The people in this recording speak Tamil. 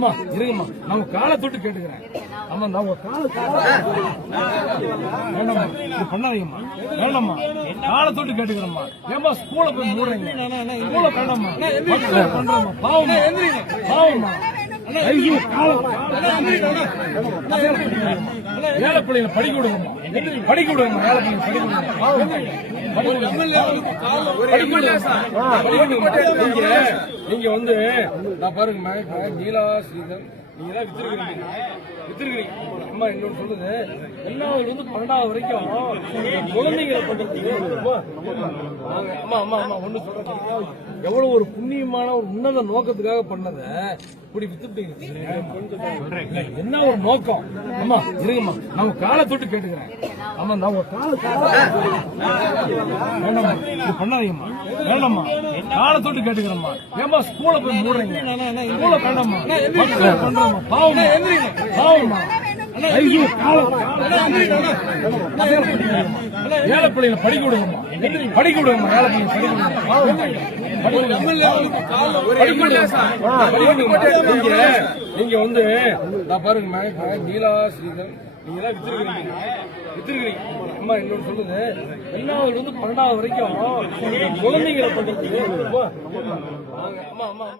அம்மா இருங்கம்மா, நான் காலை தொட்டு கேட்டுக்கிறேன். ஆமா, நான் உங்க காலை வேண்டாம்மா, இது பண்ணாதீங்கம்மா, வேண்டாம்மா, காலை தொட்டு கேட்டுக்கிறேம்மா. ஏமா ஸ்கூல போய் மூடுறீங்க? ஸ்கூல வேண்டாம்மா, பண்றோம்மா, பாவமா பாவமா. ஐயோ, ஏழை பிள்ளைங்க படிக்க விடுங்கம்மா, படிக்க விடுங்கம்மா, ஏழை பிள்ளைங்க படிக்க விடுங்க. நீங்க வந்து நான் பாருங்க, நீலா ஸ்ரீதர் நீங்க தான் வித்திருக்கிறீங்க. அம்மா இன்னொன்று சொல்லுது, எல்லாவது வந்து 12வது வரைக்கும் குழந்தைங்களை பண்றதுக்கு அம்மா அம்மா அம்மா ஒண்ணு சொல்றீங்க. எவ்வளவு ஒரு புண்ணியமான ஒரு உன்னத நோக்கத்துக்காக பண்ணத இப்படி வித்துட்டீங்க. என்ன ஒரு நோக்கம்? அம்மா இருங்கம்மா, நான் காலை தொட்டு கேட்டுக்கிறேன். ஆமா, நான் உங்க காலை வேண்டாம்மா, இது பண்ணாதீங்கம்மா, வேண்டாம்மா, காலை தொட்டு கேட்டுக்கிறேம்மா. ஏமா ஸ்கூல போய் மூடுறீங்க? ஸ்கூல வேண்டாம்மா, பண்றோம்மா, பாவமா பாவமா. ஐயோ, ஏழை பிள்ளைங்க படிக்க விடுங்கம்மா, படிக்க விடுங்கம்மா, ஏழை பிள்ளைங்க படிக்க விடுங்க. நீங்க வந்து நான் பாருங்க, நீலா ஸ்ரீதர் நீங்க தான் வித்திருக்கிறீங்க. அம்மா இன்னொன்று சொல்லுது, எல்லாவது வந்து 12வது வரைக்கும் குழந்தைங்களை பண்றதுக்கு அம்மா அம்மா